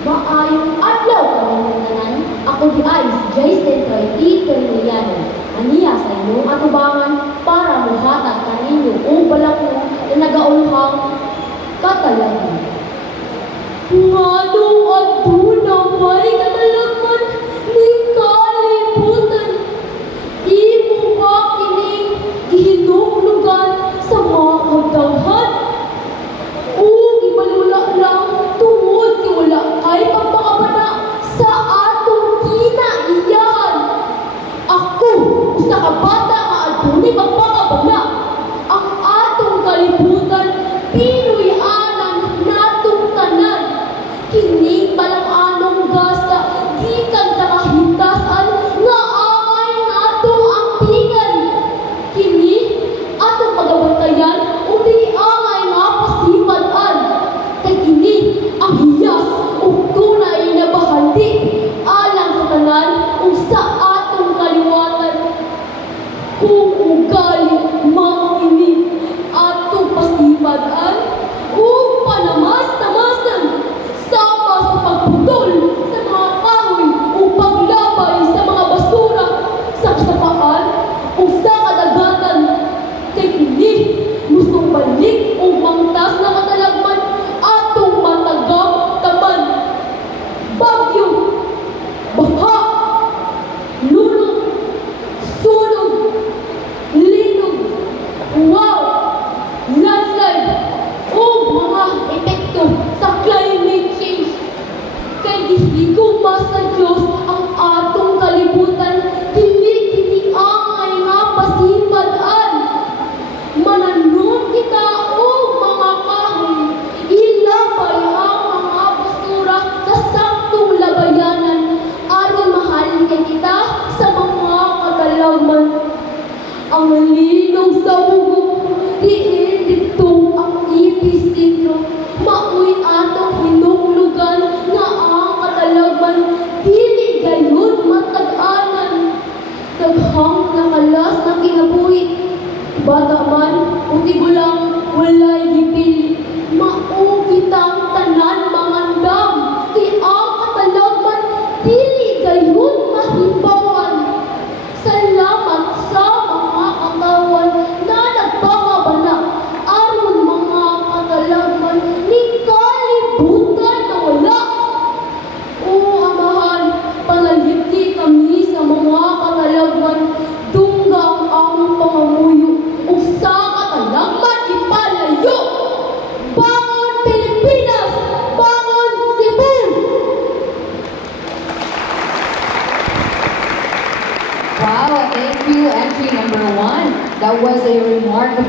Maayong adlaw kami tanan. Ako di ay si Jason Troy Triniliano. Aniya sa inyong atubangan para muhatag kaninyo o balak mo na nagaulhang katalagan. Ngadong aduna may katalagan ni kalibutan. Imo ba kining gihinunglugan sa mga kagdawhan? O ibalula lang tungod kay wala kay pagpakabana sa atong kinaiyahan. Ako, usa ka bata nga adunay pagpakabana. Ang atong kalibutan Pinoy-anan natong tanan. Kining balang-anong gasta gikan sa kahitasan nga angay nato ang tingan. Kini atong pagabantayan ug dili angay nga pasipan-an. Kay kini ang hiyas ug tunay na bahandi alang sa tanan ug sa atong kaliwatan. Kung ugali mang ini atong pasipan-an ug panamas-tamasan sama sa pagputol sa mga kahoy o paglabay sa mga basura sa kasapaan o sa kadagatan. Kay kini gustong balik o mangtas na katalagman atong matagap taman. Bagyo, baha, lulog, sunog, linog, wow, landslide o mga epekto sa climate change. Kay gihigo ba sa Diyos ang atong kalibutan, kini angay nga pasipan-an. Mananon kita o mga kahoy, ilabay ang mga basura sa saktong labayanan aron mahalin kita sa mga katalagman. Ang linog sa bugok, diin dito ang episentro. Maoy atong hinunglugan nga ang katalagman dili gayon matag-anan. Daghang nakalas na kinabuhi, bata man o tigulang walay gipili. Mao kitang tanan mangandam, kay ang katalagman dili gayon mahibawan. Salamat sa mga katawan na nagpakabana aron mga katalagman ni kalibutan na wala. O Amahan, panalipti kami sa mga katalagman, dunggang ang pangamuyo o sa katalagman ipalayo. Bangon Pilipinas! Bangon Cebu! Wow, thank you, entry number 1. That was a remarkable